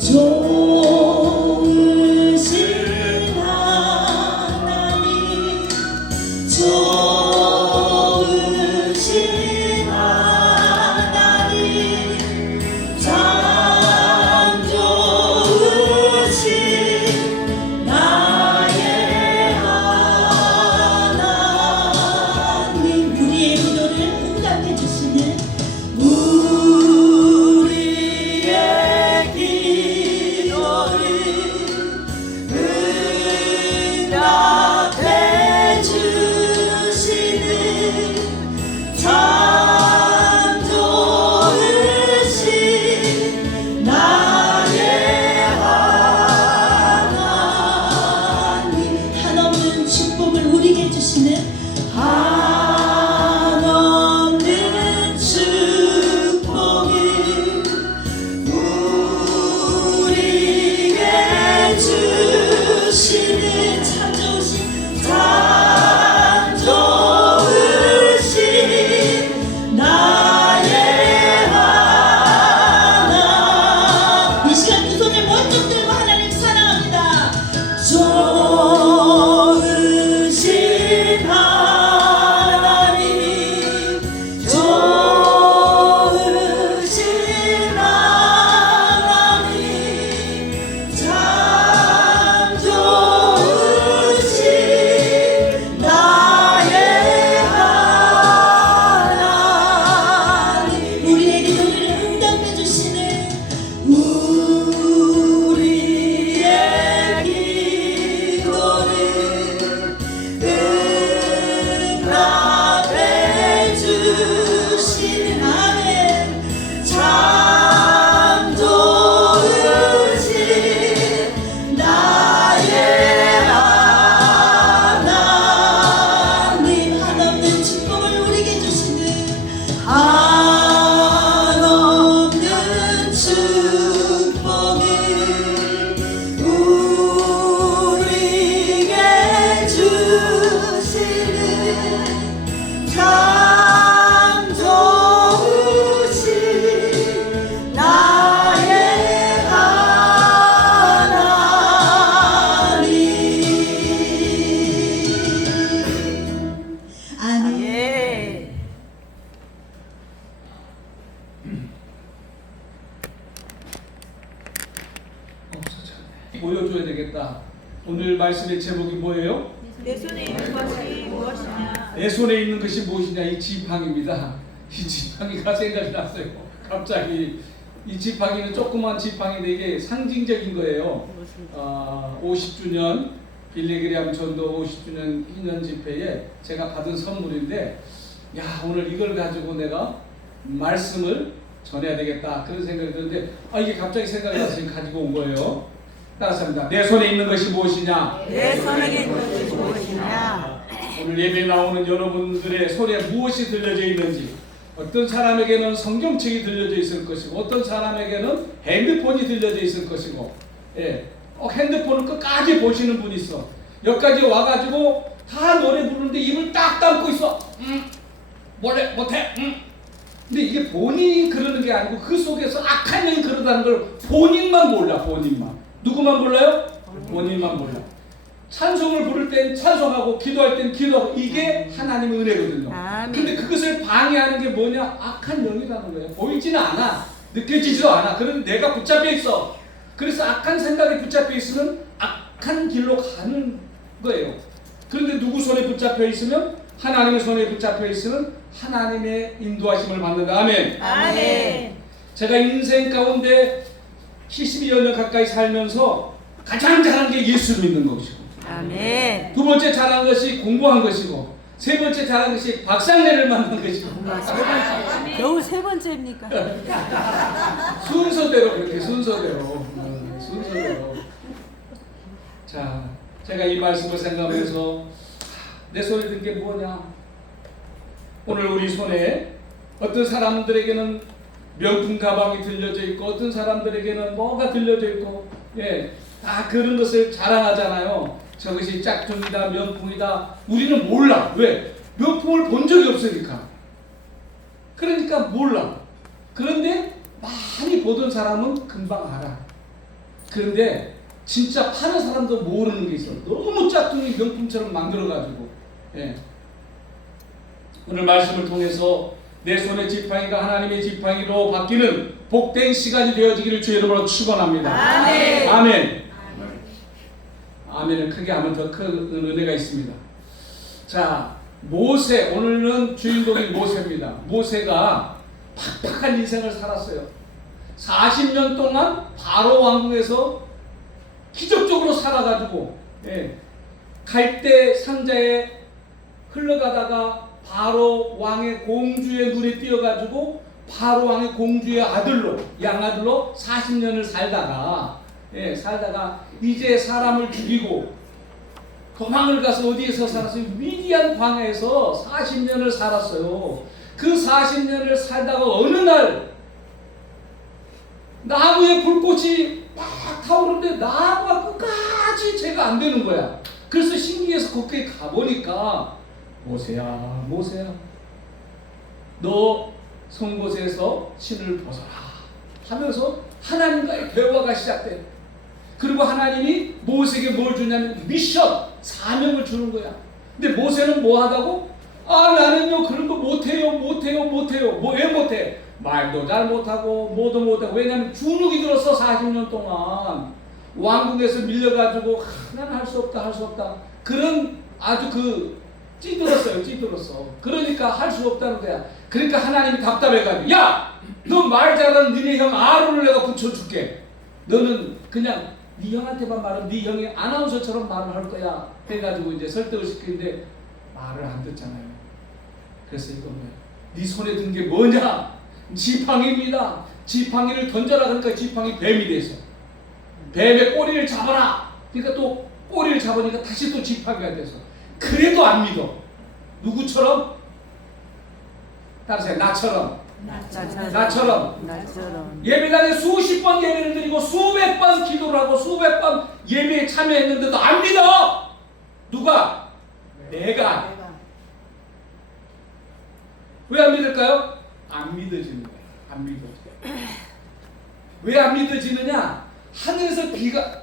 좋으신 하나님, 좋으신 하나님, 참 좋으신 나의 하나님. 우리의 기도를 응답해 주시는 한없는 축복을 우리에게 주시는 참 좋으신 나의 하나님. 이 시간 두 손을 번쩍 들고 하나님 사랑합니다. 좋으신 하나님, 좋으신 하나님, 참 좋으신 나의 하나님. 우리의 기도를 응답해 주시는 우리의 기도를 응답해 주시는 아멘. 참 좋으신 나의 하나님. 한없는 축복을 우리에게 주시는 한없는 축복을 우리에게 주시는 참 좋으신 나의 하나님. 아멘. 보여줘야 되겠다. 오늘 말씀의 제목이 뭐예요? 내 손에 있는 것이 무엇이냐? 내 손에 있는 것이 무엇이냐? 이 지팡이입니다. 이 지팡이가 생각이 났어요. 갑자기 이 지팡이는 조그만 지팡이인데 이게 상징적인 거예요. 50주년 빌리그리암 전도 50주년 기념 집회에 제가 받은 선물인데, 야, 오늘 이걸 가지고 내가 말씀을 전해야 되겠다 그런 생각이 드는데, 이게 갑자기 생각이 나서 지금 가지고 온 거예요. 따라서 합니다. 내 손에 있는 것이 무엇이냐? 내 손에 있는 것이 무엇이냐? 오늘 예배에 나오는 여러분들의 손에 무엇이 들려져 있는지, 어떤 사람에게는 성경책이 들려져 있을 것이고, 어떤 사람에게는 핸드폰이 들려져 있을 것이고, 핸드폰을 끝까지 보시는 분이 있어. 여기까지 와가지고 다 노래 부르는데 입을 딱 담고 있어. 못해. 근데 이게 본인이 그러는 게 아니고 그 속에서 악한 영이 그러다는 걸 본인만 몰라. 본인만. 누구만 몰라요? 본인만 몰라. 찬송을 부를 땐 찬송하고 기도할 땐 기도하고, 이게 하나님의 은혜거든요. 아멘. 근데 그것을 방해하는 게 뭐냐? 악한 영이라는 거예요. 보이지는 않아. 느껴지지도 않아. 그런데 내가 붙잡혀 있어. 그래서 악한 생각에 붙잡혀 있으면 악한 길로 가는 거예요. 그런데 누구 손에 붙잡혀 있으면? 하나님의 손에 붙잡혀 있으면 하나님의 인도하심을 받는다. 아멘. 아멘. 제가 인생 가운데 72여 년 가까이 살면서 가장 잘한 게 예수를 믿는 것이고, 아멘. 두 번째 잘한 것이 공부한 것이고, 세 번째 잘한 것이 박상래를 만난 것이고. 겨우 세 번째입니까? 순서대로, 그렇게 순서대로. 자, 제가 이 말씀을 생각하면서 내 손에 든 게 뭐냐? 오늘 우리 손에 어떤 사람들에게는 명품 가방이 들려져 있고, 어떤 사람들에게는 뭐가 들려져 있고, 다 그런 것을 자랑하잖아요. 저것이 짝퉁이다, 명품이다. 우리는 몰라. 왜? 명품을 본 적이 없으니까. 그러니까 몰라. 그런데 많이 보던 사람은 금방 알아. 그런데 진짜 파는 사람도 모르는 게 있어. 너무 짝퉁이 명품처럼 만들어가지고. 예. 오늘 말씀을 통해서 내 손의 지팡이가 하나님의 지팡이로 바뀌는 복된 시간이 되어지기를 주의 이름으로 축원합니다. 아멘. 아멘. 아멘을 크게 하면 더 큰 은혜가 있습니다. 자, 모세, 오늘은 주인공인 모세입니다. 모세가 팍팍한 인생을 살았어요. 40년 동안 바로 왕궁에서 기적적으로 살아가지고, 예, 갈대 상자에 흘러가다가 바로 왕의 공주의 눈에 띄어가지고 바로 왕의 공주의 아들로, 양아들로 40년을 살다가, 예, 살다가 이제 사람을 죽이고 도망을 가서 어디에서 살았어요? 미디안 광야에서 40년을 살았어요. 그 40년을 살다가 어느 날 나무에 불꽃이 막 타오르는데 나무가 끝까지 제가 안 되는 거야. 그래서 신기해서 거기에 가보니까 모세야, 모세야, 너 송곳에서 신을 벗어라 하면서 하나님과의 대화가 시작돼. 그리고 하나님이 모세에게 뭘 주냐면 미션, 사명을 주는 거야. 근데 모세는 뭐 하다고? 아, 나는요 그런 거 못해요. 뭐 왜 못해? 말도 잘 못하고 뭐도 못하고. 왜냐면 주눅이 들었어. 40년 동안 왕궁에서 밀려가지고 나는 할 수 없다. 그런 아주 찌들었어. 그러니까 할 수 없다는 거야. 그러니까 하나님이 답답해가지고, 야, 너 말 잘하는 니네 형 아론을 내가 붙여줄게. 너는 그냥 네 형한테만 말하면 네 형이 아나운서처럼 말을 할 거야. 해가지고 이제 설득을 시키는데 말을 안 듣잖아요. 그래서 이거 뭐야? 네 손에 든 게 뭐냐? 지팡이입니다. 지팡이를 던져라. 그러니까 지팡이 뱀이 돼서 뱀의 꼬리를 잡아라. 그러니까 또 꼬리를 잡으니까 다시 또 지팡이가 돼서. 그래도 안 믿어. 누구처럼? 따라서 나처럼. 예배당에 수십 번 예배를 드리고 수백 번 기도를 하고 수백 번 예배에 참여했는데도 안 믿어. 누가? 내가. 왜 안 믿을까요? 안 믿어지는 거야. 안 믿어져. 왜 안 믿어지느냐? 하늘에서 비가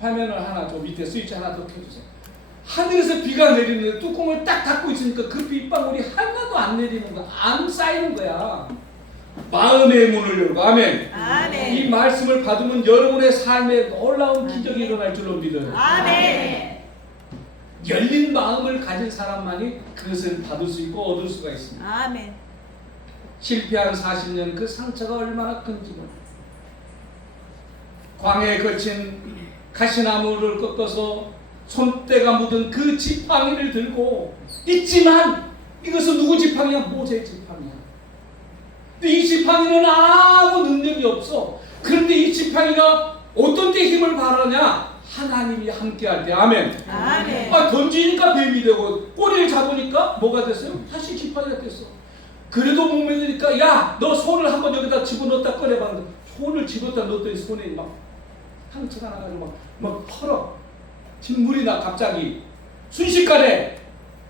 화면을 하나 저 밑에 스위치 하나 더 켜주세요. 하늘에서 비가 내리는데 뚜껑을 딱 닫고 있으니까 그 빗방울이 하나도 안 내리는 거야. 안 쌓이는 거야. 마음의 문을 열고. 아멘. 아멘. 이 말씀을 받으면 여러분의 삶에 놀라운 기적이 일어날 줄로 믿어요. 아멘. 열린 마음을 가진 사람만이 그것을 받을 수 있고 얻을 수가 있습니다. 아멘. 실패한 40년 그 상처가 얼마나 큰지 몰라. 광야에 거친 가시나무를 꺾어서 손때가 묻은 그 지팡이를 들고 있지만 이것은 누구 지팡이야? 모세 지팡이야. 근데 이 지팡이는 아무 능력이 없어. 그런데 이 지팡이가 어떤 때 힘을 발하냐? 하나님이 함께할 때. 아멘. 아멘. 던지니까 뱀이 되고 꼬리를 잡으니까 뭐가 됐어요? 다시 지팡이가 됐어. 그래도 못 믿으니까 야, 너 손을 한번 여기다 집어넣었다 꺼내봤는데 손을 집었다 넣었더니 손에 막 상처가 나가지고 막 펄어. 진물이 나 갑자기 순식간에.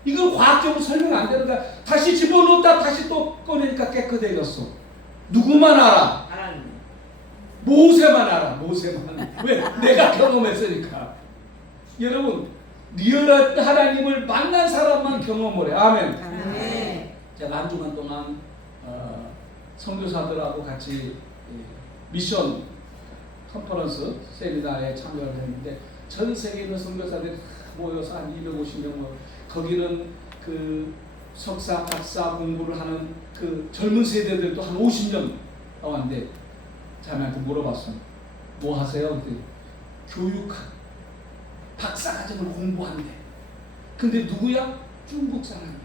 이건 과학적으로 설명 안 되는 거야. 다시 집어넣었다 다시 또 꺼내니까 깨끗해졌어. 누구만 알아? 하나님. 모세만 알아. 모세만. 왜? 내가 경험했으니까. 여러분, 리얼한 하나님을 만난 사람만 경험을 해. 아멘. 아멘. 제가 한 주간 동안 선교사들하고 같이 미션 컨퍼런스 세미나에 참여를 했는데 전 세계에 있는 선교사들이 모여서 한 250명 거기는 그 석사, 박사 공부를 하는 그 젊은 세대들도 한 50년 나왔는데 자매한테 물어봤어요. 뭐 하세요? 그랬더니 교육학 박사과정을 공부한대. 근데 누구야? 중국 사람이야.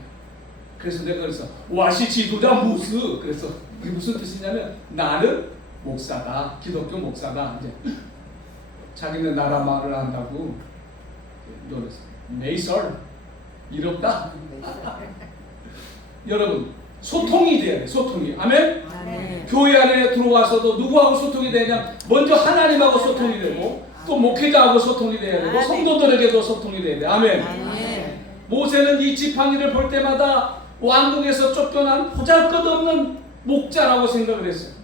그래서 내가 그래서 와시 지도자 무스. 그래서 그게 무슨 뜻이냐면 나는 목사다. 기독교 목사다. 이제 자기는 나라 말을 한다고 노래했어. 메이설 이롭다. 여러분 소통이 돼야 돼. 소통이. 아멘. 아멘. 교회 안에 들어와서도 누구하고 소통이 되냐? 먼저 하나님하고 소통이 되고 또 목회자하고 소통이 돼야 되고 아멘. 성도들에게도 소통이 돼야 돼. 아멘. 아멘. 모세는 이 지팡이를 볼 때마다 왕궁에서 쫓겨난 보잘것없는 목자라고 생각을 했어요.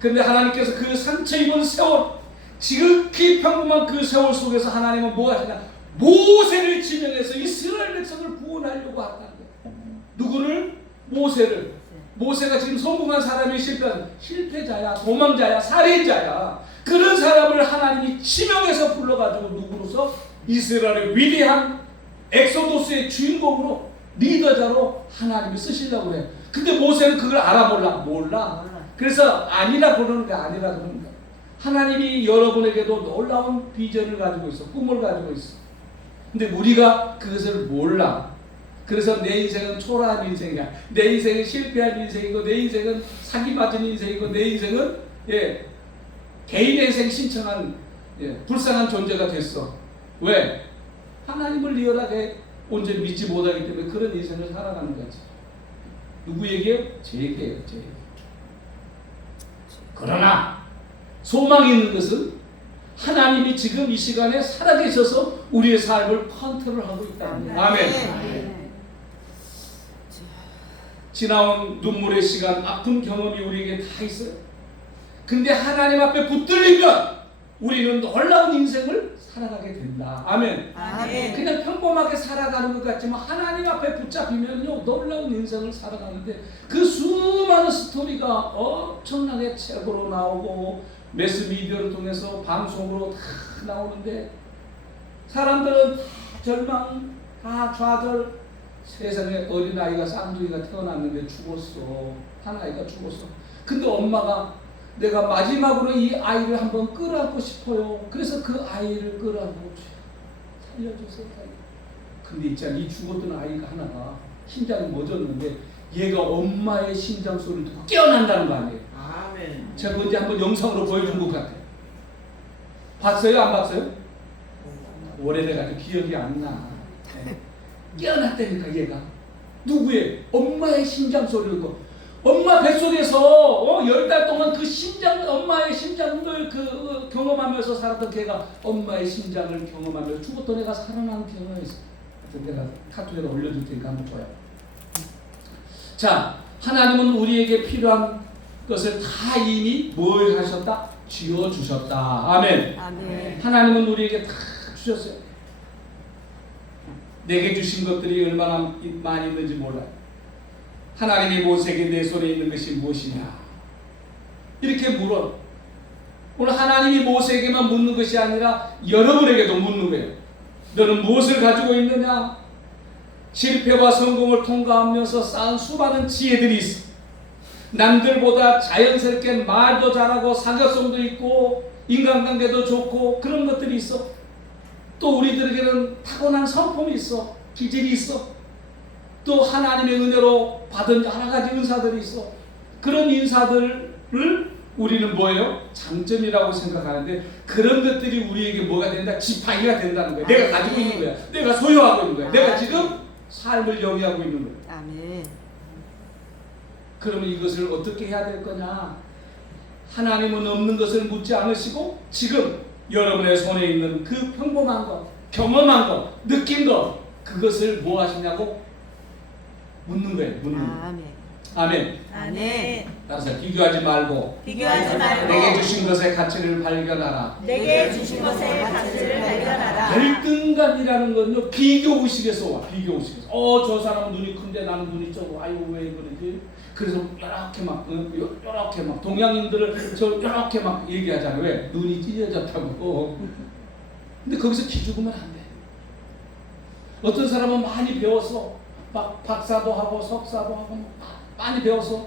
그런데 하나님께서 그 상처 입은 세월, 지극히 평범한 그 세월 속에서 하나님은 뭐 하시냐? 모세를 지명해서 이스라엘 백성을 구원하려고 한다는 거예요. 누구를? 모세를. 모세가 지금 성공한 사람이 실패자야, 도망자야, 살인자야. 그런 사람을 하나님이 지명해서 불러가지고 누구로서? 이스라엘의 위대한 엑소도스의 주인공으로, 리더자로 하나님이 쓰시려고 해요. 근데 모세는 그걸 알아 몰라? 그래서 아니라 그러는 거야. 아니라 그러는 거야. 하나님이 여러분에게도 놀라운 비전을 가지고 있어. 꿈을 가지고 있어. 근데 우리가 그것을 몰라. 그래서 내 인생은 초라한 인생이야. 내 인생은 실패한 인생이고, 내 인생은 사기 맞은 인생이고, 내 인생은 개인의 인생 신청한 불쌍한 존재가 됐어. 왜? 하나님을 리얼하게 온전히 믿지 못하기 때문에 그런 인생을 살아가는 거지. 누구 얘기예요? 제 얘기예요. 제 얘기. 그러나 소망이 있는 것은 하나님이 지금 이 시간에 살아계셔서 우리의 삶을 컨트롤하고 있다는 거예요. 아멘. 지나온 눈물의 시간, 아픈 경험이 우리에게 다 있어요. 근데 하나님 앞에 붙들리면 우리는 놀라운 인생을 살아가게 된다. 아멘. 아멘. 그냥 평범하게 살아가는 것 같지만 하나님 앞에 붙잡히면요 놀라운 인생을 살아가는데, 그 수많은 스토리가 엄청나게 책으로 나오고 매스미디어를 통해서 방송으로 다 나오는데, 사람들은 다 절망, 다 좌절. 세상에 어린아이가 쌍둥이가 태어났는데 죽었어. 한 아이가 죽었어. 근데 엄마가 내가 마지막으로 이 아이를 한번 끌어안고 싶어요. 그래서 그 아이를 끌어안고 살려주세요. 근데 있잖아, 이 죽었던 아이가 하나가 심장이 멎었는데 얘가 엄마의 심장 소리를 듣고 깨어난다는 거 아니에요. 아멘. 제가 언제 한번 영상으로 보여준 것 같아요. 봤어요? 안 봤어요? 오래돼가지고 기억이 안 나. 깨어났다니까 얘가. 누구의? 엄마의 심장 소리를 듣고. 엄마 뱃속에서 10달 동안 그 심장, 엄마의 심장을 경험하면서 살았던 걔가 엄마의 심장을 경험하면서 죽었던 애가 살아난 경험이 있어. 내가 카톡에다 올려줄 테니까 한번 봐요. 자, 하나님은 우리에게 필요한 것을 다 이미 뭘 하셨다? 지어주셨다. 아멘. 아멘. 하나님은 우리에게 다 주셨어요. 내게 주신 것들이 얼마나 많이 있는지 몰라요. 하나님이 모세에게 내 손에 있는 것이 무엇이냐? 이렇게 물어. 오늘 하나님이 모세에게만 묻는 것이 아니라 여러분에게도 묻는 거예요. 너는 무엇을 가지고 있느냐? 실패와 성공을 통과하면서 쌓은 수많은 지혜들이 있어. 남들보다 자연스럽게 말도 잘하고 사교성도 있고 인간관계도 좋고 그런 것들이 있어. 또 우리들에게는 타고난 성품이 있어. 기질이 있어. 또 하나님의 은혜로 받은 여러 가지 은사들이 있어. 그런 인사들을 우리는 뭐예요? 장점이라고 생각하는데, 그런 것들이 우리에게 뭐가 된다? 지팡이가 된다는 거야. 내가 가지고 있는 거야. 내가 소유하고 있는 거야. 내가 지금 삶을 영위하고 있는 거야. 아멘. 그러면 이것을 어떻게 해야 될 거냐? 하나님은 없는 것을 묻지 않으시고 지금 여러분의 손에 있는 그 평범한 것, 경험한 것, 느낀 것, 그것을 뭐 하시냐고 묻는 거예요. 묻는 거예요. 아멘. 아멘. 아멘. 따라서 비교하지 말고 비교하지 말고 내게 주신 것의 가치를 발견하라. 내게 주신 것의 가치를 발견하라. 열등감이라는 건요, 비교 의식에서 와. 비교 의식에서. 저 사람은 눈이 큰데 나는 눈이 적고, 아유 왜 그러지? 그래서 요렇게 막 동양인들을 요렇게 막 얘기하잖아요. 왜? 눈이 찢어졌다고. 근데 거기서 기죽으면 안 돼. 어떤 사람은 많이 배웠어. 막 박사도 하고 석사도 하고 많이 배웠어.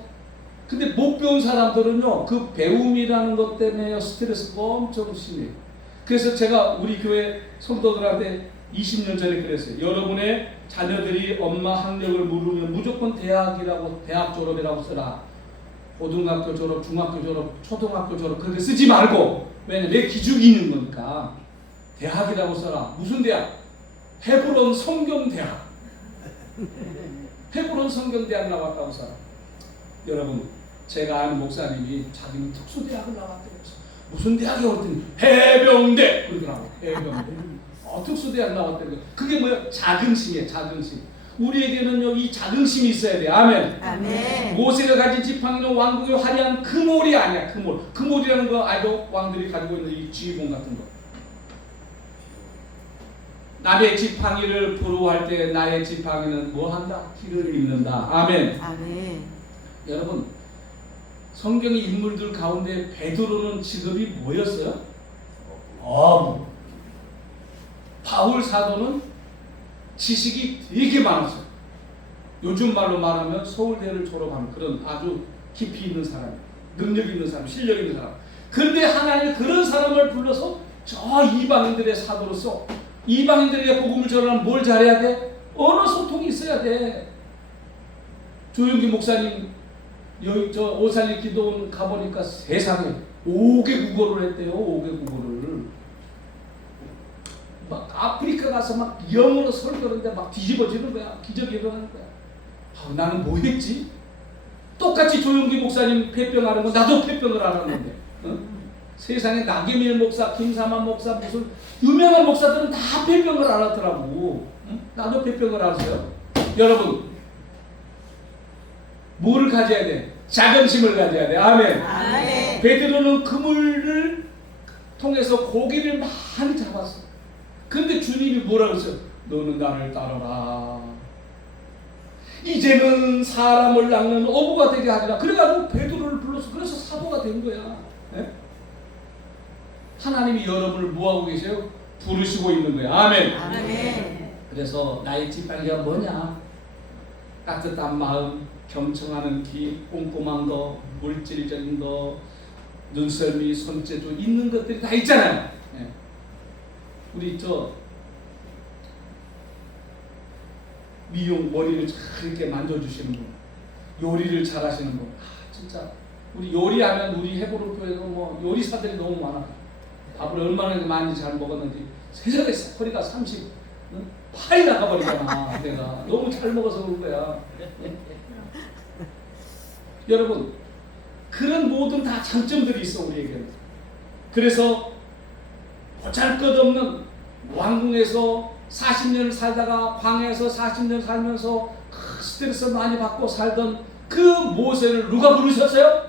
근데 못 배운 사람들은요, 그 배움이라는 것 때문에 스트레스가 엄청 심해요. 그래서 제가 우리 교회 성도들한테 20년 전에 그랬어요. 여러분의 자녀들이 엄마 학력을 물으면 무조건 대학이라고, 대학 졸업이라고 써라. 고등학교 졸업, 중학교 졸업, 초등학교 졸업 그렇게 쓰지 말고. 왜냐면 내 기죽이 있는 거니까. 대학이라고 써라. 무슨 대학? 헤브론 성경대학. 헤브론 성경대학 나왔다고 써라. 여러분, 제가 아는 목사님이 자기는 특수대학을 나왔대요. 무슨 대학이 어떤 해병대 그러더라고. 해병대. 특수대학 나왔대요. 그게 뭐야? 자긍심이에요. 자긍심. 우리에게는요 이 자긍심이 있어야 돼. 아멘. 아멘. 모세가 가진 지팡이는 왕국의 화려한 금올이 아니야. 금올. 금올이라는 거 알죠? 왕들이 가지고 있는 이 지휘봉 같은 거. 남의 지팡이를 부러워할 때 나의 지팡이는 뭐 한다? 길을 잇는다. 아멘. 아멘. 여러분, 성경의 인물들 가운데 베드로는 직업이 뭐였어요? 어부. 바울 사도는 지식이 되게 많았어요. 요즘 말로 말하면 서울대를 졸업한 그런 아주 깊이 있는 사람, 능력 있는 사람, 실력 있는 사람. 그런데 하나님이 그런 사람을 불러서 저 이방인들의 사도로서 이방인들에게 복음을 전하면 뭘 잘해야 돼? 언어 소통이 있어야 돼. 조용기 목사님 여기 저 오산리 기도원 가보니까 세상에 5개 국어를 했대요. 5개 국어를. 막 아프리카 가서 막 영어로 설교하는데 막 뒤집어지는 거야. 기적이 일어나는 거야. 나는 뭐 했지? 똑같이 조용기 목사님 폐병하는 거 나도 폐병을 알았는데 세상에 나경일 목사, 김사만 목사 무슨 유명한 목사들은 다 폐병을 알았더라고. 나도 폐병을 알았어요. 여러분 뭐를 가져야 돼? 자긍심을 가져야 돼. 아멘. 아멘. 베드로는 그물을 통해서 고기를 많이 잡았어. 근데 주님이 뭐라고 했어요? 너는 나를 따라라. 이제는 사람을 낚는 어부가 되게 하리라. 그래가지고 베드로를 불러서 그래서 사도가 된 거야. 네? 하나님이 여러분을 뭐하고 계세요? 부르시고 있는 거야. 아멘. 아멘. 그래서 나의 지팡이가 뭐냐? 따뜻한 마음, 경청하는 귀, 꼼꼼한 거, 물질적인 거, 눈썰미, 손재주 있는 것들이 다 있잖아요. 네. 우리 저 미용 머리를 이렇게 만져주시는 분, 요리를 잘하시는 분, 진짜 우리 요리하면 우리 해보로 교회도 뭐 요리사들이 너무 많아. 밥을 얼마나 많이 잘 먹었는지 세상에 허리가 38이 나가버리잖아. 내가 너무 잘 먹어서 그런 거야. 여러분 그런 모든 다 장점들이 있어 우리에게는. 그래서 보잘것없는 왕궁에서 40년을 살다가 광야에서 40년 살면서 스트레스 많이 받고 살던 그 모세를 누가 부르셨어요?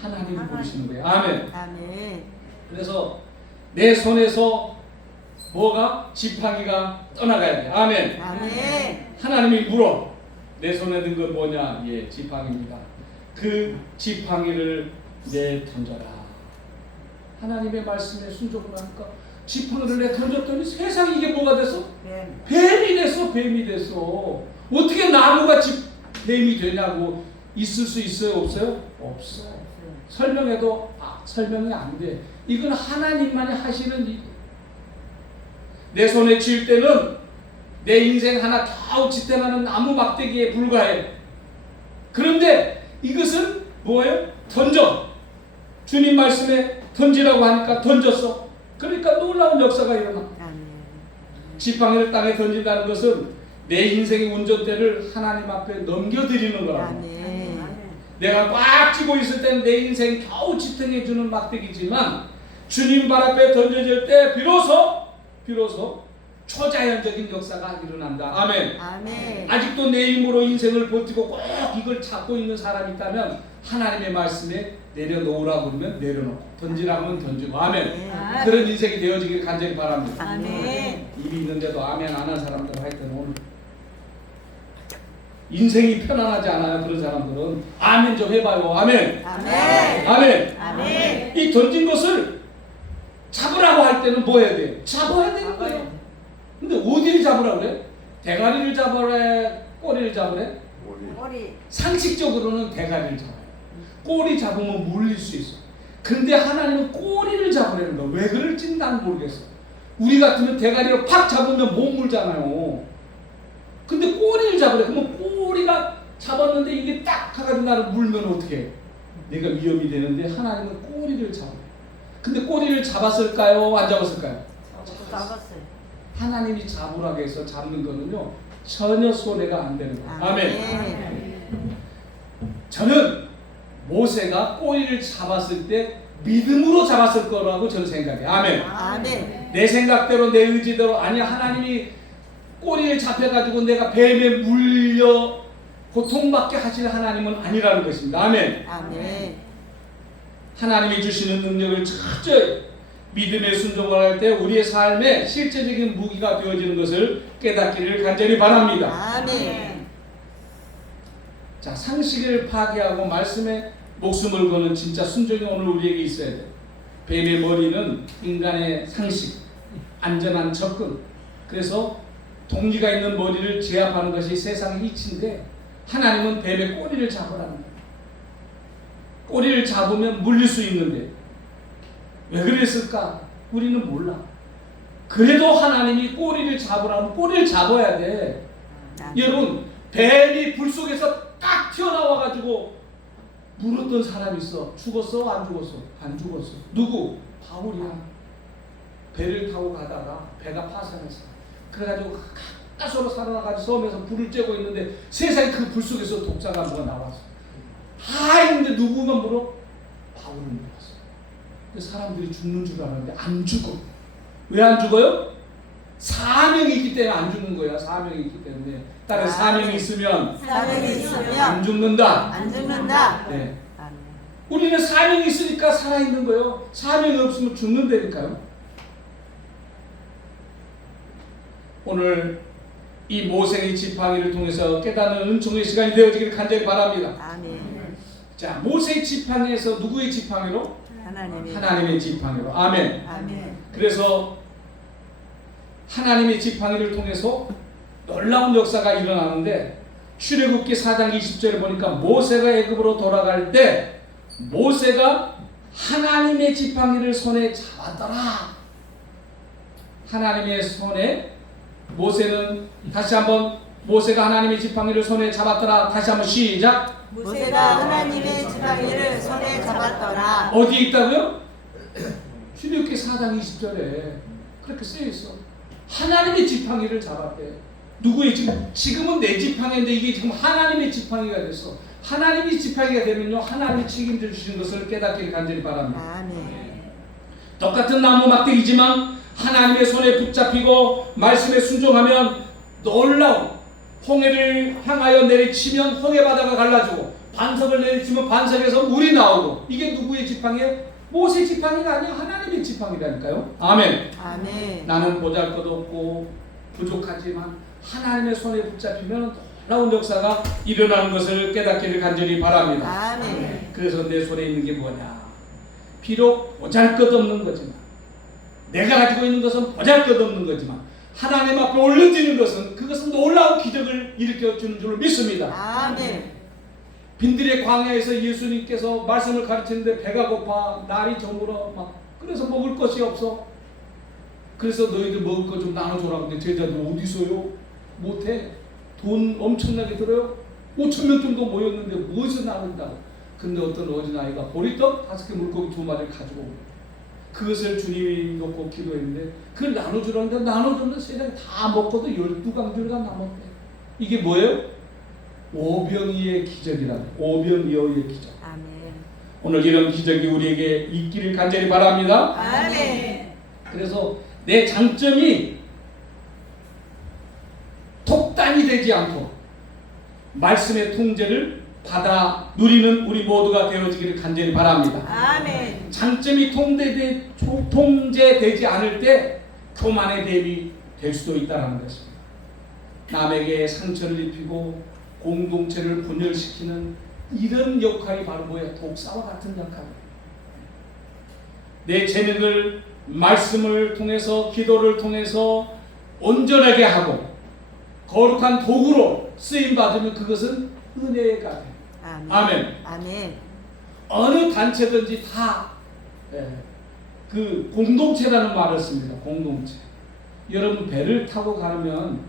하나님이 부르시는 거예요. 아멘. 아멘. 그래서 내 손에서 뭐가? 지팡이가 떠나가야 돼. 아멘. 아멘. 하나님이 물어. 내 손에 든 건 뭐냐? 예, 지팡이입니다. 그 지팡이를 내 던져라. 하나님의 말씀에 순종을 하니까 지팡이를 내 던졌더니 세상에 이게 뭐가 됐어? 뱀이 됐어. 뱀이 됐어. 어떻게 나무가 뱀이 되냐고. 있을 수 있어요? 없어요? 없어. 설명해도 설명이 안 돼. 이건 하나님만이 하시는 일. 내 손에 쥘 때는 내 인생 하나 겨우 지탱하는 나무 막대기에 불과해. 그런데 이것은 뭐예요? 던져. 주님 말씀에 던지라고 하니까 던졌어. 그러니까 놀라운 역사가 일어나. 지팡이를 땅에 던진다는 것은 내 인생의 운전대를 하나님 앞에 넘겨드리는 거라고. 내가 꽉 쥐고 있을 때는 내 인생 겨우 지탱해주는 막대기지만 주님 발 앞에 던져질 때 비로소 초자연적인 역사가 일어난다. 아멘. 아멘. 아직도 내 힘으로 인생을 버티고 꼭 이걸 잡고 있는 사람이 있다면 하나님의 말씀에 내려놓으라고 그러면 내려놓고 던지라고 하면 던지고. 아멘. 아멘. 그런 인생이 되어지길 간절히 바랍니다. 아멘. 입이 있는데도 아멘 안 한 사람들 하여튼 오늘 인생이 편안하지 않아요. 그런 사람들은 아멘 좀 해봐요. 아멘. 아멘. 아멘. 아멘. 이 던진 것을 잡으라고 할 때는 뭐 해야 돼요? 잡아야 되는 거예요. 근데 어디를 잡으라고 그래? 대가리를 잡으래? 꼬리를 잡으래? 머리. 상식적으로는 대가리를 잡아요. 꼬리 잡으면 물릴 수 있어. 근데 하나님은 꼬리를 잡으라는 거야. 왜 그럴지는 난 모르겠어. 우리 같으면 대가리를 팍 잡으면 못 물잖아요. 근데 꼬리를 잡으래. 그러면 꼬리가 잡았는데 이게 딱 가가지고 나를 물면 어떻게 해? 내가 위험이 되는데 하나님은 꼬리를 잡아요. 근데 꼬리를 잡았을까요? 안 잡았을까요? 잡았어요. 하나님이 잡으라고 해서 잡는 거는요 전혀 손해가 안 되는 거예요. 아멘. 저는 모세가 꼬리를 잡았을 때 믿음으로 잡았을 거라고 저는 생각해요. 아멘. 아멘. 내 생각대로 내 의지대로 아니 하나님이 꼬리에 잡혀가지고 내가 뱀에 물려 고통받게 하실 하나님은 아니라는 것입니다. 아멘. 아멘. 하나님이 주시는 능력을 철저히 믿음의 순종을 할 때 우리의 삶에 실제적인 무기가 되어지는 것을 깨닫기를 간절히 바랍니다. 아멘. 자, 상식을 파괴하고 말씀에 목숨을 거는 진짜 순종이 오늘 우리에게 있어야 돼요. 뱀의 머리는 인간의 상식, 안전한 접근. 그래서 동기가 있는 머리를 제압하는 것이 세상의 이치인데 하나님은 뱀의 꼬리를 잡으라는 거예요. 꼬리를 잡으면 물릴 수 있는데 왜 그랬을까? 우리는 몰라. 그래도 하나님이 꼬리를 잡으라면 꼬리를 잡아야 돼. 여러분, 뱀이 불 속에서 딱 튀어나와가지고 물었던 사람이 있어. 죽었어? 안 죽었어? 안 죽었어. 누구? 바울이야. 배를 타고 가다가 배가 파산했어. 그래가지고 가까스로 살아나가지고 섬에서 불을 쬐고 있는데 세상에 그 불 속에서 독사가 뭐가 나왔어. 다 있는데 누구만 물어? 바울을 물었어. 사람들이 죽는 줄 알았는데 안 죽어. 왜 안 죽어요? 사명이 있기 때문에 안 죽는 거야. 사명이 있기 때문에. 따라서 사명이 있으면 안 죽는다. 안 죽는다. 네. 아멘. 우리는 사명이 있으니까 살아있는 거예요. 사명이 없으면 죽는다니까요. 오늘 이 모세의 지팡이를 통해서 깨닫는 은총의 시간이 되어지기를 간절히 바랍니다. 아멘. 자, 모세의 지팡이에서 누구의 지팡이로? 하나님의 하나님의 지팡이로. 아멘. 아멘. 그래서 하나님의 지팡이를 통해서 놀라운 역사가 일어나는데 출애굽기 4장 20절에 보니까 모세가 애굽으로 돌아갈 때 모세가 하나님의 지팡이를 손에 잡았더라. 하나님의 손에 모세는 다시 한번 모세가 하나님의 지팡이를 손에 잡았더라. 다시 한번 시작. 모세가 하나님의 지팡이를 손에 잡았더라. 어디에 있다고요? 출애굽기 4장 20절에 그렇게 쓰여 있어. 하나님의 지팡이를 잡았대. 누구의 지금은 내 지팡이인데 이게 지금 하나님의 지팡이가 됐어. 하나님이 지팡이가 되면요 하나님이 책임져 주시는 것을 깨닫기를 간절히 바랍니다. 아멘. 똑같은 나무 막대기지만 하나님의 손에 붙잡히고 말씀에 순종하면 놀라운 홍해를 향하여 내리치면 홍해 바다가 갈라지고 반석을 내리치면 반석에서 물이 나오고 이게 누구의 지팡이에요? 모세 지팡이가 아니야. 하나님의 지팡이라니까요. 아멘. 아멘. 나는 보잘것없고 부족하지만 하나님의 손에 붙잡히면 놀라운 역사가 일어나는 것을 깨닫기를 간절히 바랍니다. 아멘. 그래서 내 손에 있는 게 뭐냐? 비록 보잘것없는 거지만 내가 가지고 있는 것은 보잘것없는 거지만 하나님 앞에 올려지는 것은 그것은 놀라운 기적을 일으켜주는 줄 믿습니다. 아멘. 빈들의 광야에서 예수님께서 말씀을 가르치는데 배가 고파 날이 저물어 막 그래서 먹을 것이 없어. 그래서 너희들 먹을 것 좀 나눠줘라. 근데 제자들 어디서요? 못해. 돈 엄청나게 들어요. 5,000명 정도 모였는데 무엇을 나눈다고. 근데 어떤 어린아이가 보리떡 5개 물고기 2마리를 가지고 오고 그것을 주님이 놓고 기도했는데 그걸 나눠주라는데 나눠줬는데 세상에 다 먹고도 12강주가 남았대. 이게 뭐예요? 오병이의 기적이라고. 오병이어의 기적. 아멘. 오늘 이런 기적이 우리에게 있기를 간절히 바랍니다. 아멘. 그래서 내 장점이 독단이 되지 않고 말씀의 통제를 받아 누리는 우리 모두가 되어지기를 간절히 바랍니다. 아멘. 장점이 통제되지 않을 때 교만의 대비 될 수도 있다는 것입니다. 남에게 상처를 입히고 공동체를 분열시키는 이런 역할이 바로 뭐야? 독사와 같은 역할이에요. 내 재능을 말씀을 통해서 기도를 통해서 온전하게 하고 거룩한 도구로 쓰임 받으면 그것은 은혜가 돼요. 아멘. 아멘. 어느 단체든지 다 그 공동체라는 말을 씁니다. 공동체. 여러분 배를 타고 가면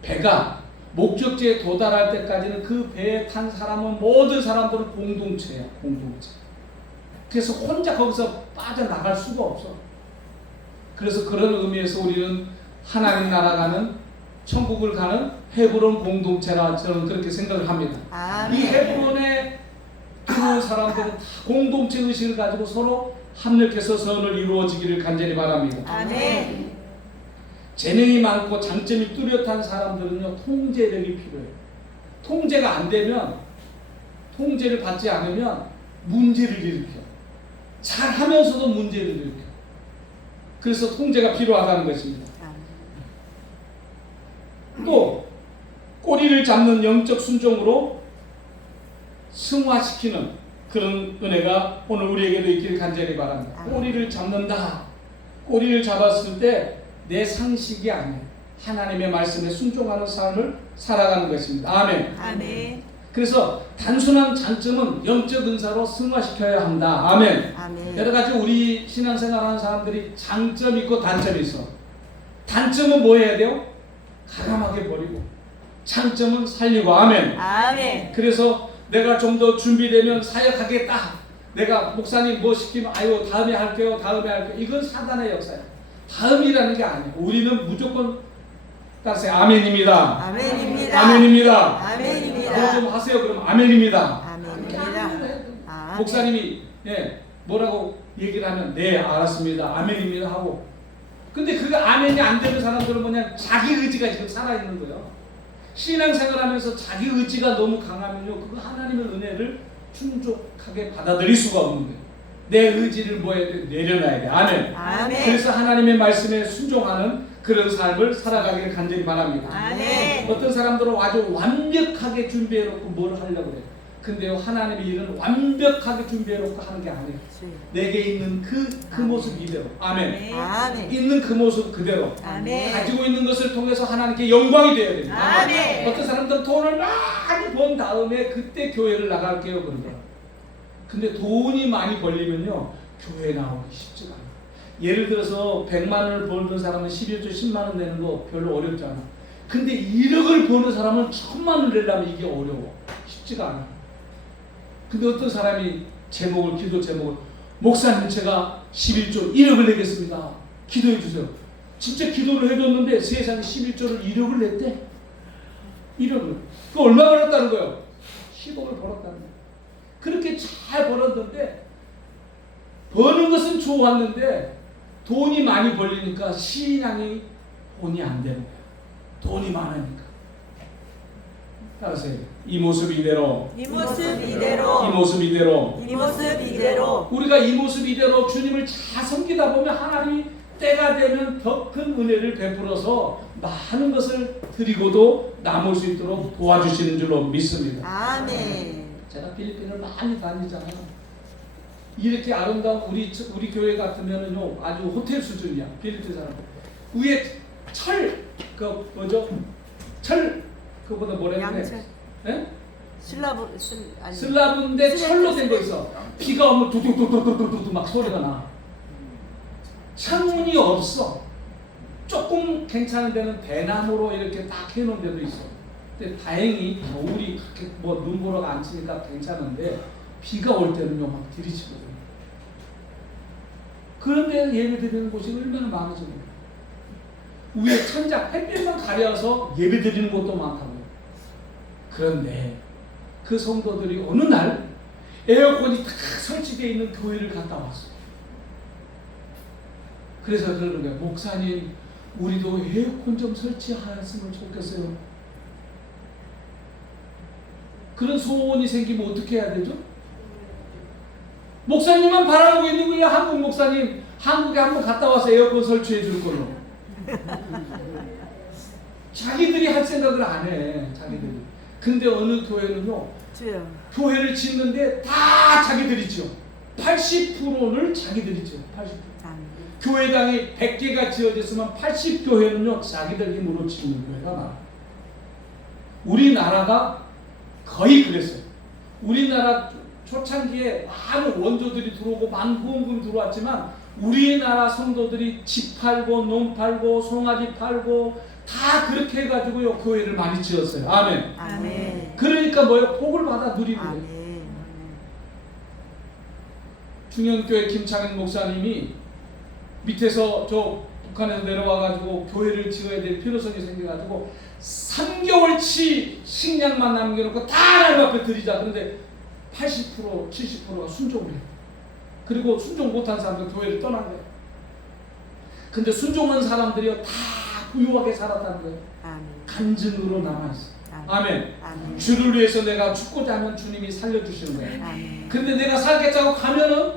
배가 목적지에 도달할 때까지는 그 배에 탄 사람은 모든 사람들은 공동체야. 공동체. 그래서 혼자 거기서 빠져나갈 수가 없어. 그래서 그런 의미에서 우리는 하나님 나라 가는 천국을 가는 헤브론 공동체라 저는 그렇게 생각을 합니다. 아멘. 이 헤브론에 들어온 사람들은 다 공동체 의식을 가지고 서로 합력해서 선을 이루어지기를 간절히 바랍니다. 아멘. 재능이 많고 장점이 뚜렷한 사람들은요, 통제력이 필요해요. 통제가 안 되면, 통제를 받지 않으면 문제를 일으켜. 잘하면서도 문제를 일으켜. 그래서 통제가 필요하다는 것입니다. 또 꼬리를 잡는 영적 순종으로 승화시키는 그런 은혜가 오늘 우리에게도 있기를 간절히 바랍니다. 꼬리를 잡는다. 꼬리를 잡았을 때 내 상식이 아니에요. 하나님의 말씀에 순종하는 삶을 살아가는 것입니다. 아멘. 아멘. 그래서 단순한 장점은 영적 은사로 승화시켜야 한다. 아멘. 아멘. 여러 가지 우리 신앙생활하는 사람들이 장점이 있고 단점이 있어. 단점은 뭐 해야 돼요? 가감하게 버리고, 장점은 살리고. 아멘. 아멘. 그래서 내가 좀 더 준비되면 사역하겠다. 내가 목사님 뭐 시키면 아유 다음에 할게요. 다음에 할게요. 이건 사단의 역사야. 다음이라는 게 아니에요. 우리는 무조건 따라서 아멘입니다. 아멘입니다. 아멘입니다. 아멘입니다. 뭐 좀 하세요. 그럼 아멘입니다. 아멘입니다. 목사님이 뭐라고 얘기를 하면 네 알았습니다. 아멘입니다 하고. 근데 그 아멘이 안 되는 사람들은 뭐냐, 자기 의지가 지금 살아있는 거예요. 신앙생활하면서 자기 의지가 너무 강하면요, 그거 하나님의 은혜를 충족하게 받아들일 수가 없는 거예요. 내 의지를 뭐 해야 돼? 내려놔야 돼. 아멘. 아멘. 그래서 하나님의 말씀에 순종하는 그런 삶을 살아가기를 간절히 바랍니다. 아멘. 어떤 사람들은 아주 완벽하게 준비해놓고 뭘 하려고 그래요. 근데요, 하나님의 일은 완벽하게 준비해놓고 하는 게 아니에요. 내게 있는 그 모습 이대로. 아멘. 아멘. 있는 그 모습 그대로. 아멘. 가지고 있는 것을 통해서 하나님께 영광이 되어야 됩니다. 아멘. 어떤 사람들은 돈을 많이 번 다음에 그때 교회를 나갈게요 그러더라. 근데 돈이 많이 벌리면요, 교회 나오기 쉽지가 않아요. 예를 들어서 100만 원을 벌던 사람은 11조 10만 원 내는 거 별로 어렵잖아. 근데 1억을 버는 사람은 1000만 원 내려면 이게 어려워. 쉽지가 않아. 근데 어떤 사람이 기도 제목을, 목사님 제가 11조 1억을 내겠습니다. 기도해 주세요. 진짜 기도를 해줬는데 세상에 11조를 1억을 냈대. 1억을. 그 얼마 벌었다는 거예요? 10억을 벌었다는 거예요. 그렇게 잘 벌었는데, 버는 것은 좋았는데 돈이 많이 벌리니까 신앙이 돈이 안 되는 거예요. 돈이 많으니까. 따라서 이 모습 이대로, 이 모습 이 이대로, 모습 이대로, 이 모습 이대로, 우리가 이 모습 이대로 주님을 잘 섬기다 보면 하나님이 때가 되면 더 큰 은혜를 베풀어서 많은 것을 드리고도 남을 수 있도록 도와주시는 줄로 믿습니다. 아멘. 제가 필리핀을 많이 다니잖아요. 이렇게 아름다운 우리 교회 같으면은요, 아주 호텔 수준이야. 필리핀 사람. 위에 그보다 뭐라 그래? 양철. 예? 슬라브인데 슬라브인데 철로 된 거 있어. 비가 오면 뚝뚝뚝뚝뚝뚝 막 소리가 나. 창문이 없어. 조금 괜찮은 데는 대나무로 이렇게 딱 해놓은 데도 있어. 근데 다행히 겨울이 그렇게 뭐 눈보라가 안 치니까 괜찮은데 비가 올 때는요 막 들이치거든요. 그런데 예배 드리는 곳이 얼마나 많아졌는데, 위에 천장 햇빛만 가려서 예배 드리는 곳도 많다고요. 그런데 그 성도들이 어느 날 에어컨이 딱 설치되어 있는 교회를 갔다 왔어요. 그래서 그러는 거예요. 목사님, 우리도 에어컨 좀 설치하였으면 좋겠어요. 그런 소원이 생기면 어떻게 해야 되죠? 목사님만 바라보고 있는 거예요. 한국 목사님, 한국에 한번 갔다 와서 에어컨 설치해 줄 걸로. 자기들이 할 생각을 안 해. 자기들이. 근데 어느 교회는요, 교회를 짓는데 다 자기들이 지어. 80%를 자기들이 지어. 80%. 교회당이 100개가 지어졌으면 80교회는요 자기들 힘으로 짓는 교회가 많아. 우리나라가 거의 그랬어요. 우리나라 초창기에 많은 원조들이 들어오고 많은 후원금이 들어왔지만 우리나라 성도들이 집 팔고 논 팔고 송아지 팔고 다 그렇게 해가지고요 교회를 많이 지었어요. 아멘. 아멘. 그러니까 뭐예요? 복을 받아 누리고. 아멘. 중영교회 김창현 목사님이 밑에서 저 북한에서 내려와가지고 교회를 지어야 될 필요성이 생겨가지고 3개월치 식량만 남겨놓고 다 하나님 앞에 드리자. 그런데 80% 70%가 순종을 해요. 그리고 순종 못한 사람들 교회를 떠난 거예요. 근데 순종한 사람들이요 다 부유하게 살았다는 거예요. 아멘. 간증으로 남아있어. 아멘. 아멘. 주를 위해서 내가 죽고자 하면 주님이 살려주시는 거예요. 아멘. 근데 내가 살겠다고 가면은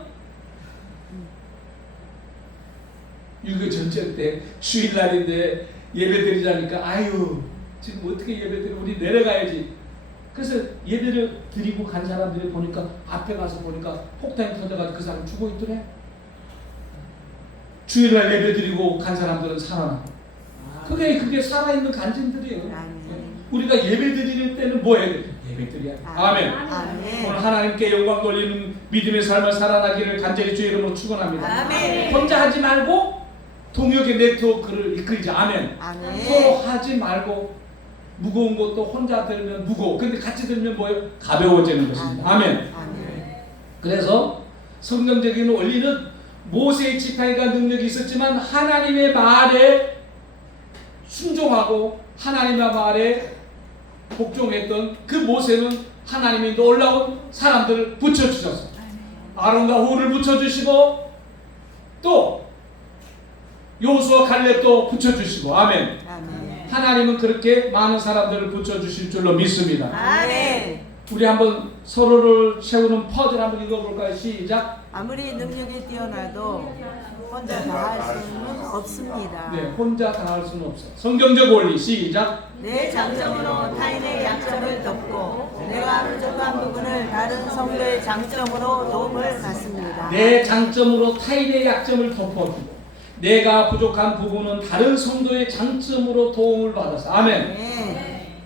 유교 전쟁 때 주일날인데 예배드리자니까 아유 지금 어떻게 예배드려 우리 내려가야지. 그래서 예배를 드리고 간 사람들이 보니까 앞에 가서 보니까 폭탄이 터져가지고 그 사람 죽어 있더래. 주일날 예배드리고 간 사람들은 살아나. 그게 살아있는 간증들이에요. 아멘. 우리가 예배드릴 때는 뭐 해야 돼? 예배드려야 돼. 아멘. 아멘. 오늘 하나님께 영광 돌리는 믿음의 삶을 살아나기를 간절히 주의 이름으로 축원합니다. 아멘. 혼자 하지 말고 동역의 네트워크를 이끌자. 아멘. 아멘. 서로 하지 말고 무거운 것도 혼자 들면 무거워. 근데 같이 들면 뭐예요? 가벼워지는 것입니다. 아멘. 아멘. 그래서 성경적인 원리는 모세의 지팡이가 능력이 있었지만 하나님의 말에 순종하고 하나님의 말에 복종했던 그 모세는 하나님이 놀라운 사람들을 붙여주셨어요. 아론과 홀을 붙여주시고 또 여호수아 갈렙도 붙여주시고 아멘. 아멘. 하나님은 그렇게 많은 사람들을 붙여주실 줄로 믿습니다. 아멘. 우리 한번 서로를 세우는 퍼즐 한번 읽어볼까요? 시작. 아무리 능력이 뛰어나도 혼자 다 할 수는 없습니다. 네, 혼자 다 할 수는 없어. 성경적 원리 시작. 내 장점으로 타인의 약점을 덮고 내가 부족한 부분을 다른 성도의 장점으로 도움을 받습니다. 내 장점으로 타인의 약점을 덮어주고 내가 부족한 부분은 다른 성도의 장점으로 도움을 받았어. 아멘. 네.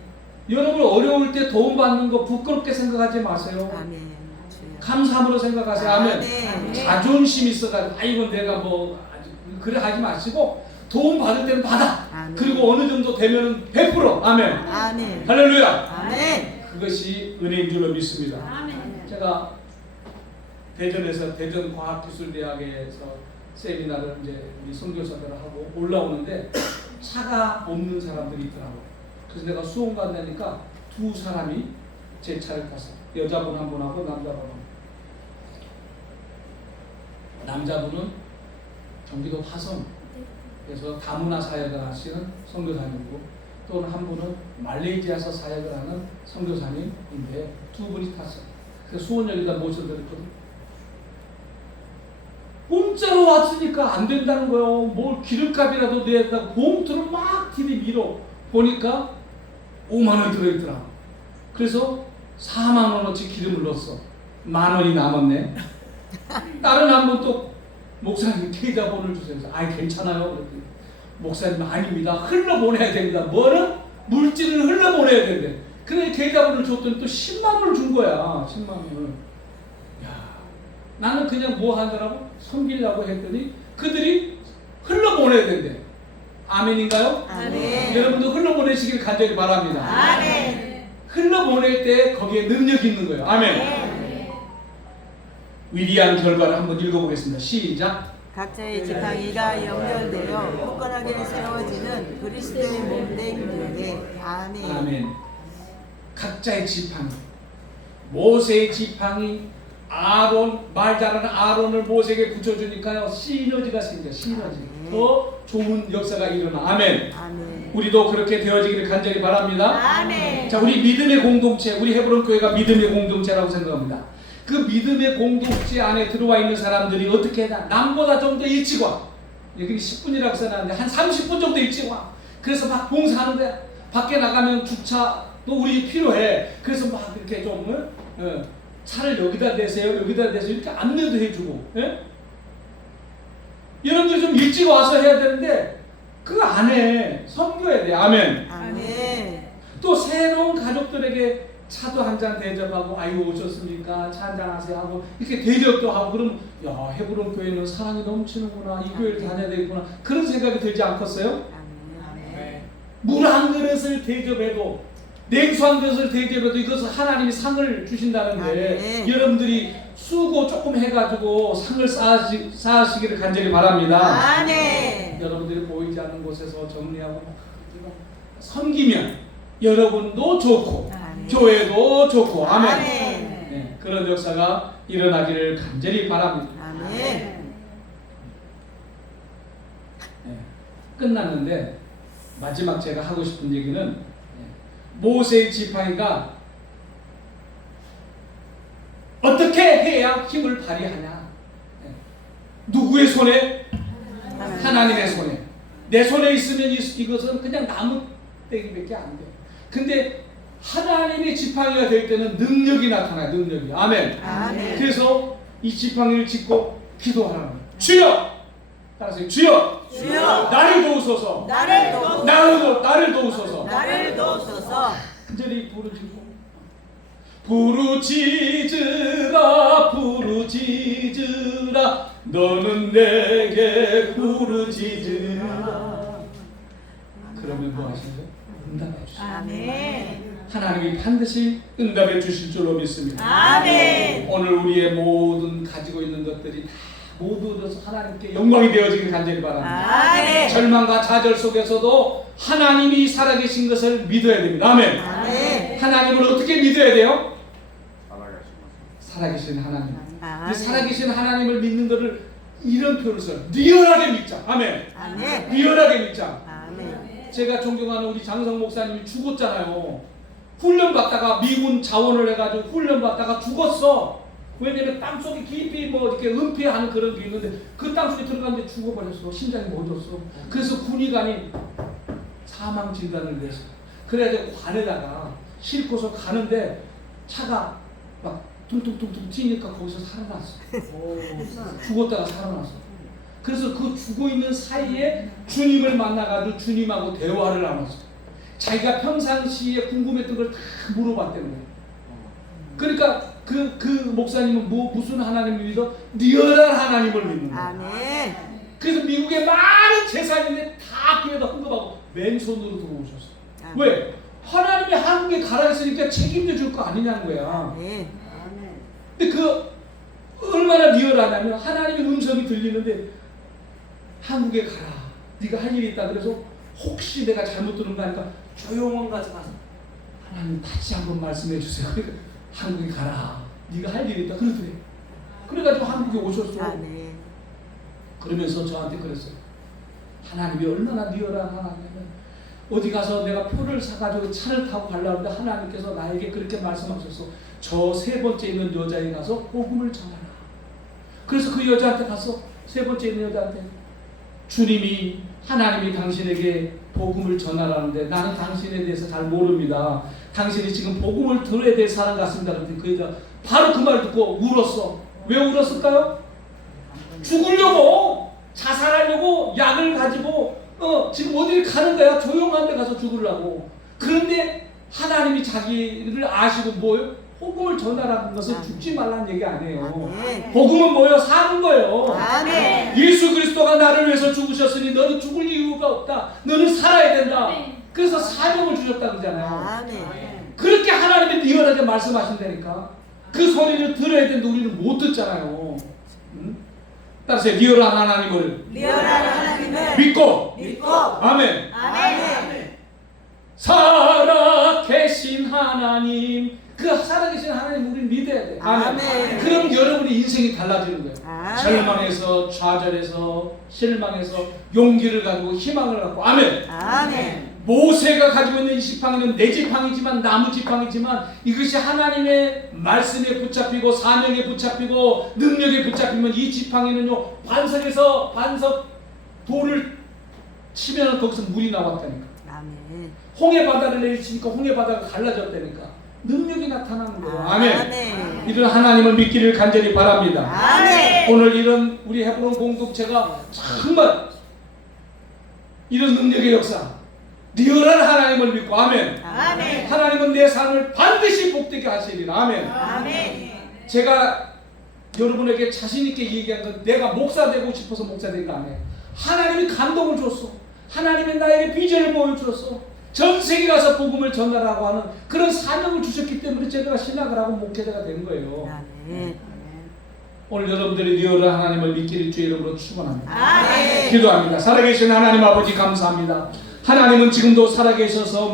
여러분 어려울 때 도움받는 거 부끄럽게 생각하지 마세요. 아멘. 주여. 감사함으로 생각하세요. 아멘. 아멘. 자존심 있어가지고 아이고 내가 뭐 그래 하지 마시고 도움 받을 때는 받아. 아멘. 그리고 어느 정도 되면 100% 아멘. 아멘. 할렐루야. 아멘. 그것이 은혜인 줄로 믿습니다. 아멘. 제가 대전에서 대전과학기술대학에서 세미나를 이제 우리 선교사들 하고 올라오는데 차가 없는 사람들이 있더라고요. 그래서 내가 수업 간다니까 두 사람이 제 차를 탔어요. 여자분 한 분하고 남자분 한 분. 남자분은 경기도 화성에서 다문화 사역을 하시는 선교사님이고 또 한 분은 말레이시아에서 사역을 하는 선교사님인데 두 분이 탔어요. 그래서 수원역에다 모셔드렸거든요. 공짜로 왔으니까 안 된다는 거예요. 뭘 기름값이라도 내야 된다고 봉투를 막 들이밀어 보니까 5만 원이 들어있더라. 그래서 4만 원어치 기름을 넣었어. 10,000원이 남았네. 다른 한 분 또 목사님 계좌번호를 주세요. 아이 괜찮아요. 그랬더니 목사님 아닙니다. 흘러보내야 됩니다. 뭐는? 물질을 흘러보내야 된대. 그래 계좌번호를 줬더니 또 10만 원을 준 거야. 10만 원을. 나는 그냥 뭐 하더라고? 섬기려고 했더니 그들이 흘러보내야 된대. 아멘인가요? 아멘. 여러분도 흘러보내시길 간절히 바랍니다. 아멘. 흘러보낼 때 거기에 능력이 있는 거예요. 아멘. 위대한 결과를 한번 읽어보겠습니다. 시작. 각자의 지팡이가 연결되어 굳건하게 세워지는 그리스도의 몸된 교회. 아멘. 아멘. 각자의 지팡이. 모세의 지팡이. 아론, 말 잘하는 아론을 모세에게 붙여주니까요 시너지가 생겨. 시너지. 더 좋은 역사가 일어나. 아멘. 아멘. 우리도 그렇게 되어지기를 간절히 바랍니다. 아멘. 자, 우리 믿음의 공동체, 우리 헤브론 교회가 믿음의 공동체라고 생각합니다. 그 믿음의 공동체 안에 들어와 있는 사람들이 어떻게 해야 남보다 좀 더 일찍 와. 여기 10분이라고 써놨는데 한 30분 정도 일찍 와. 그래서 막 봉사하는 거야. 밖에 나가면 주차도 우리 필요해. 그래서 막 이렇게 좀 차를 여기다 대세요, 여기다 대세요 이렇게 안내도 해주고. 예? 여러분들이 좀 일찍 와서 해야 되는데 그 안에 섬겨야 돼. 아멘. 아멘. 또 새로운 가족들에게 차도 한 잔 대접하고 아유 오셨습니까? 차 한잔 하세요 하고 이렇게 대접도 하고 그럼 야 헤브론 교회는 사랑이 넘치는구나. 이 교회를 다녀야 되겠구나. 그런 생각이 들지 않겠어요? 아멘. 물 한 그릇을 대접해도 냉수 한 그릇을 대접해도 이것은 하나님이 상을 주신다는데 아멘. 여러분들이 수고 조금 해가지고 상을 쌓으시기를 간절히 바랍니다. 아멘. 여러분들이 보이지 않는 곳에서 정리하고 섬기면 여러분도 좋고 아멘. 교회도 좋고 아멘. 아멘. 네, 그런 역사가 일어나기를 간절히 바랍니다. 아멘. 네, 끝났는데 마지막 제가 하고 싶은 얘기는 모세의 지팡이가 어떻게 해야 힘을 발휘하냐? 누구의 손에? 하나님의 손에. 내 손에 있으면 이것은 그냥 나무 떼기밖에 안 돼요. 근데 하나님의 지팡이가 될 때는 능력이 나타나요. 능력이. 아멘. 아멘. 그래서 이 지팡이를 짚고 기도하라는 거예요. 주여! 따라서 주여! 주여! 나를 도우소서. 나를 도우소서. 나를 도우소서. 나를 도우소서. 간절히 부르짖으라 부르짖으라 너는 내게 부르짖으라. 그러면 뭐 하시죠? 응답해 주시죠. 아멘. 하나님이 반드시 응답해 주실 줄로 믿습니다. 아멘. 오늘 우리의 모든 가지고 있는 것들이 다 모두 얻어서 하나님께 영광이 되어지길 간절히 바랍니다. 아멘. 절망과 좌절 속에서도 하나님이 살아계신 것을 믿어야 됩니다. 아멘. 아멘. 하나님을 어떻게 믿어야 돼요? 살아계신 하나님. 아멘. 이 살아계신 하나님을 믿는 것을 이런 표현을 써요. 리얼하게 믿자. 아멘. 아멘. 리얼하게 믿자. 아멘. 제가 존경하는 우리 장성 목사님이 죽었잖아요. 훈련 받다가 미군 자원을 해가지고 훈련 받다가 죽었어. 왜냐면 땅속에 깊이 뭐 이렇게 은폐하는 그런 게 있는데 그 땅속에 들어갔는데 죽어버렸어. 심장이 멎었어. 그래서 군의관이 사망 진단을 냈어. 그래가지고 관에다가 싣고서 가는데 차가 막 퉁퉁퉁퉁 튀니까 거기서 살아났어. 죽었다가 살아났어. 그래서 그 죽어있는 사이에 주님을 만나가지고 주님하고 대화를 나눴어. 자기가 평상시에 궁금했던 걸 다 물어봤다는 거예요. 그러니까 그 목사님은 무슨 하나님을 믿어? 리얼한 하나님을 믿는 거예요. 아멘. 그래서 미국에 많은 재산인데 다 교회에다 헌금하고 맨손으로 들어오셨어. 왜? 하나님이 한국에 가라 했으니까 책임져 줄 거 아니냐는 거야. 아멘. 근데 그 얼마나 리얼하냐면 하나님의 음성이 들리는데 한국에 가라. 네가 할 일이 있다. 그래서 혹시 내가 잘못 들은 거 아니까 조용한 가서 가서 하나님 다시 한번 말씀해 주세요. 한국에 가라. 네가 할 일이 있다. 그러더래. 그래가지고 한국에 오셨어. 아멘. 그러면서 저한테 그랬어요. 하나님이 얼마나 리얼한 하나님이냐면 어디 가서 내가 표를 사가지고 차를 타고 가려는데 하나님께서 나에게 그렇게 말씀하셨어. 저 세 번째 있는 여자에 가서 복음을 전하라. 그래서 그 여자한테 가서 세 번째 있는 여자한테 주님이 하나님이 당신에게 복음을 전하라는데 나는 당신에 대해서 잘 모릅니다. 당신이 지금 복음을 들어야 될 사람 같습니다. 그랬더니 그 여자 바로 그 말 듣고 울었어. 왜 울었을까요? 죽으려고 자살하려고 약을 가지고 지금 어딜 가는 거야. 조용한 데 가서 죽으려고. 그런데 하나님이 자기를 아시고 뭐요? 복음을 전하라는 것은 죽지 말라는 얘기 아니에요. 아멘. 복음은 뭐예요? 사는 거예요. 아멘. 예수 그리스도가 나를 위해서 죽으셨으니 너는 죽을 이유가 없다. 너는 살아야 된다. 그래서 사명을 주셨다 그러잖아요. 아멘. 그렇게 하나님이 리얼하게 말씀하신다니까. 그 소리를 들어야 되는데 우리는 못 듣잖아요. 응? 따라서 리얼한 하나님을 리얼한 하나님을 믿고 믿고 아멘. 아멘. 살아계신 하나님, 그 살아계신 하나님 우리는 믿어야 돼. 아멘. 그럼 여러분의 인생이 달라지는 거예요. 아멘. 절망에서 좌절에서 실망해서 용기를 가지고 희망을 갖고 아멘. 아멘. 모세가 가지고 있는 이 지팡이는 내 지팡이지만 나무 지팡이지만 이것이 하나님의 말씀에 붙잡히고 사명에 붙잡히고 능력에 붙잡히면 이 지팡이는요 반석에서 반석 돌을 치면 거기서 물이 나왔다니까. 아멘. 홍해 바다를 내리치니까 홍해 바다가 갈라졌다니까. 능력이 나타나는 거예요. 아멘. 아멘. 이런 하나님을 믿기를 간절히 바랍니다. 아멘. 오늘 이런 우리 헤브론 공동체가 정말 이런 능력의 역사, 리얼한 하나님을 믿고 아멘. 아멘. 하나님은 내 삶을 반드시 복되게 하시리라. 아멘. 아멘. 제가 여러분에게 자신 있게 얘기한 건 내가 목사 되고 싶어서 목사 된 거 아니에요. 하나님이 감동을 줬어. 하나님이 나에게 비전을 보여주었어. 전 세계 가서 복음을 전하라고 하는 그런 사명을 주셨기 때문에 제가 신학을 하고 목회자가 된 거예요. 아멘. 오늘 여러분들이 리얼한 하나님을 믿기를 주의 이름으로 축원합니다. 아멘. 기도합니다. 살아계신 하나님 아버지 감사합니다. 하나님은 지금도 살아계셔서